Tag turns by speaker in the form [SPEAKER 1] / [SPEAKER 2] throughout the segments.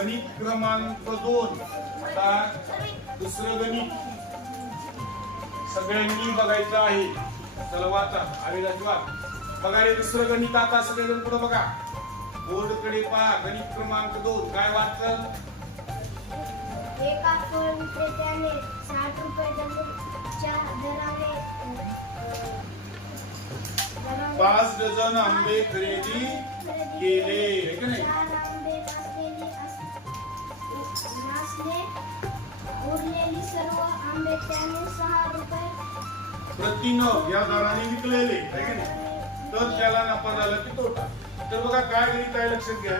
[SPEAKER 1] गणित क्रमांक दोन. आता दुसरं गणित. सगळ्यांनी बघायचं आहे. चला वाचा. अरे राजवा. बघा रे दुसरं गणित आता सगळेजण पुढे बघा. बोर्डकडे पहा. गणित क्रमांक दोन. काय वाचल?
[SPEAKER 2] एका फळ विक्रेत्याने साठ रुपये डझनच्या दराने दराने
[SPEAKER 1] पाच डझन आंबे खरेदी केले. प्रतिनं या दराने विकलेले है की नाही? तर त्याला नफा झाला की तोटा. तर बघा काय गणित काय लक्षात घ्या.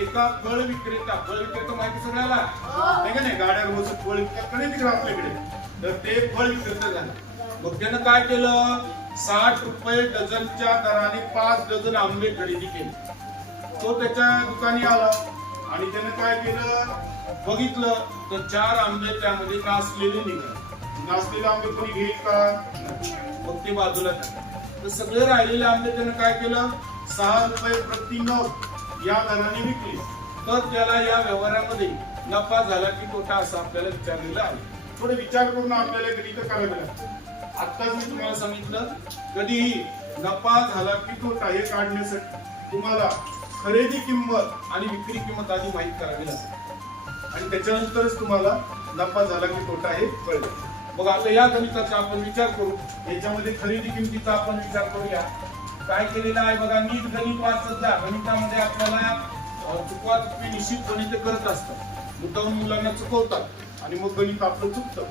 [SPEAKER 1] एका फळ विक्रेता फळ विक्रेता माहिती सगळ्याला आहे. का नाही? गाड्या रोज फळ विकतात कडे तिकडे आपल्याकडे. तर ते फळ विक्रेता झालं. मग त्यानं काय केलं? साठ रुपये डझनच्या दराने पाच डझन आंबे खरेदी केले. तो त्याच्या दुकानी आला आणि त्याने काय केलं? बघितलं तर चार आंबे त्यामध्ये कासलेले निघाले. नासलेले आंबे कोणी घेईल का? मग ते बाजूला. तर सगळे राहिलेले आंबे त्याने काय केलं? सहा रुपये प्रति नग या दराने विकले. तर त्याला या व्यवहारामध्ये नफा झाला की तोटा असं आपल्याला विचारलेलं आहे. थोडे विचार करून आपल्याला गणित करावे लागतात आत्ताच मी तुम्हाला सांगितलं कधीही नफा झाला की तोटा हे काढण्यासाठी तुम्हाला खरेदी किंमत आणि विक्री किंमत आधी माहीत करावी लागते. आणि त्याच्यानंतरच तुम्हाला नफा झाला की तोटा हे कळतं मग आता या गणिताचा आपण विचार करू. याच्यामध्ये खरेदी किमतीचा आपण विचार करूया. काय केलेलं आहे बघा नीट गणित वाचत जा. गणितामध्ये आपल्याला अं, चुकवा चुकवी निश्चितपणे ते करत असतात मुद्दाहून मुलांना चुकवतात आणि मग गणित आपलं चुकतं.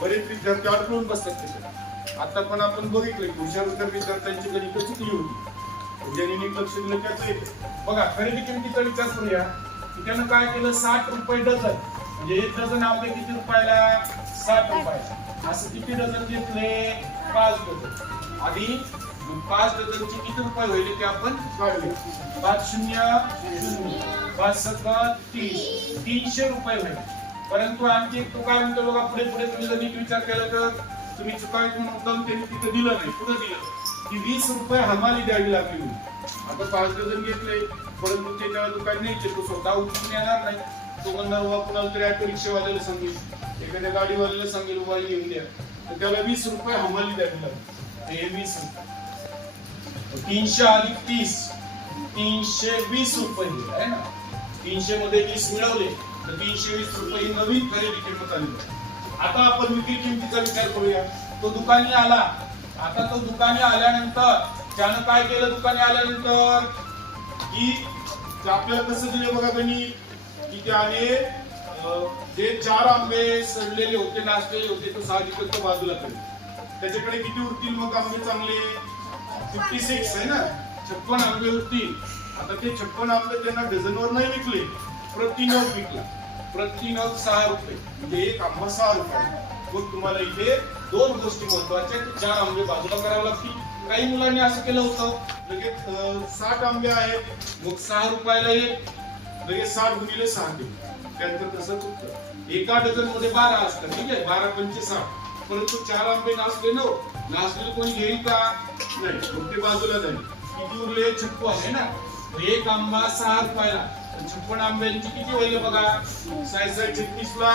[SPEAKER 1] बरेच विद्यार्थी अडकून बसतात त्याच्यात आता पण आपण बघितलं की हुशार हुशार विद्यार्थ्यांची गणित चुकली होती. ज्यांनी नीट लक्ष दिलं त्याचं येतं बघा खरेदी किमतीचा विचार करूया. की त्यानं काय केलं? साठ रुपये डझन. म्हणजे एक डझन आपले किती रुपयाला साठ रुपयाला असं किती डझन घेतले पाच डझन. आधी पाच डझनचे किती रुपये होईल ते आपण काढले. पाच शून्य शून्य. पाच सत्तर तीस तीनशे रुपये होईल. परंतु आणखी तो काय म्हणतो बघा पुढे पुढे तुम्ही जर नीट विचार केला तर तुम्ही चुकायचं मुद्दाम त्यांनी तिथं दिलं नाही. पुढे दिलं. की वीस रुपये हमाली द्यावी लागली. आता पाच डझन घेतले परंतु त्याच्यावर दुकान नाही तो स्वतः उठून येणार नाही. तो म्हणणार बाबा कुणाला तरी ऑटो रिक्षावाल्याला सांगेल. एखाद्या गाडीवाल्याला सांगेल उभा येऊन द्या. तर त्याला वीस रुपये हमाली द्यावी लागते हे वीस रुपये. तीनशे अधिक तीस तीनशे वीस रुपये आहे ना? तीनशे मध्ये वीस मिळवले तर तीनशे वीस रुपये ही नवीन खरेदी किंमत आली. आता आपण विक्री किमतीचा विचार करूया. तो दुकानी आला. आता तो दुकानी आल्यानंतर त्यानं काय केलं दुकानी आल्यानंतर की आपल्याला कसं दिले बघा बनी की त्याने जे चार आंबे सडलेले होते नाचलेले होते तो साहजिकच तो बाजूला केले त्याच्याकडे किती उरतील मग आंबे चांगले? फिफ्टी सिक्स आहे ना? छप्पन आंबे उरतील. आता ते छप्पन आंबे त्यांना डझनवर नाही विकले प्रति नग विकला. प्रति नग सहा रुपये. म्हणजे एक आंबा सहा रुपये. मग तुम्हाला इथे दोन गोष्टी महत्त्वाच्या चार आंबे बाजूला करावे लागतील. काही मुलांनी असं केलं होतं. लगेच साठ आंबे आहेत. मग सहा रुपयाला एक. लगेच साठ गुणिले सहा दे त्यानंतर तसं चुकतं एका डझनमध्ये बारा असतात ठीक आहे? बारा पंचे साठ परंतु चार आंबे नाचले नऊ. नाचलेले कोणी घेईल का? नाही मग ते बाजूला जाईल? किती उरले? छप्पन आहे ना? एक आंबा सहा रुपयाला. छप्पन आंब्यांची किती होईल बघा? साय साय छत्तीस ला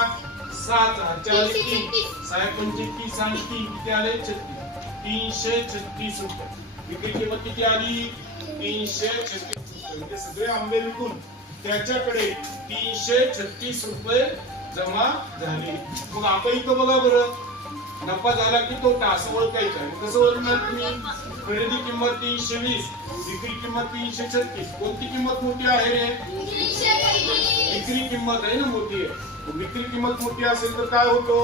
[SPEAKER 1] सात आले तीन. साय पंचे तीस आणि तीन. किती आले? छत्तीस. तीनशे छत्तीस रुपये. विक्री किंमत किती आली? तीनशे छत्तीस रुपये. सगळे आंबे विकून त्याच्याकडे तीनशे छत्तीस रुपये जमा झाले. मग आपण इथं बघा बरं. नफा झाला की तो टास ओळखायचा आहे. कसं ओळखणार तुम्ही? खरेदी किंमत तीनशे वीस विक्री किंमत तीनशे छत्तीस. कोणती किंमत मोठी आहे रे? विक्री किंमत आहे ना मोठी आहे. विक्री किंमत मोठी असेल तर काय होतो?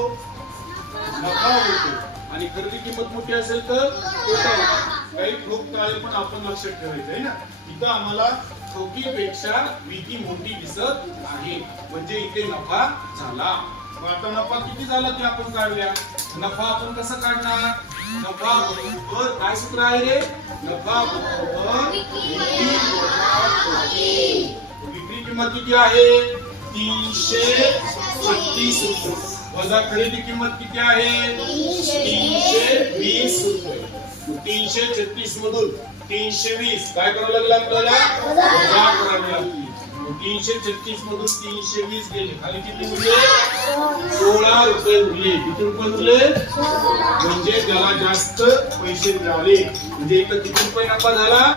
[SPEAKER 1] नफा होतो. आणि खरेदी किंमत मोठी असेल तर तोटा होतो. काही ठोक काय पण आपण लक्षात ठेवायचं आहे ना. इथं आम्हाला ठोकीपेक्षा विधी मोठी दिसत आहे म्हणजे इथे नफा झाला. आता नफा किती झाला ते आपण काढूया. नफा आपण कसा काढणार? नफा बरोबर काय सूत्र आहे रे? नफा बरोबर विक्री किंमत किती आहे? तीनशे छत्तीस रुपये. वजा खरेदी किंमत किती आहे? तीनशे वीस रुपये. तीनशे छत्तीस मधून तीनशे वीस. काय करावं लागलं आपल्याला? तीनशे छत्तीस मधून तीनशे वीस गेले. खाली किती उरले सोळा रुपये उरले किती रुपये उरले म्हणजे त्याला जास्त पैसे मिळाले. म्हणजे इथं किती रुपये नफा झाला?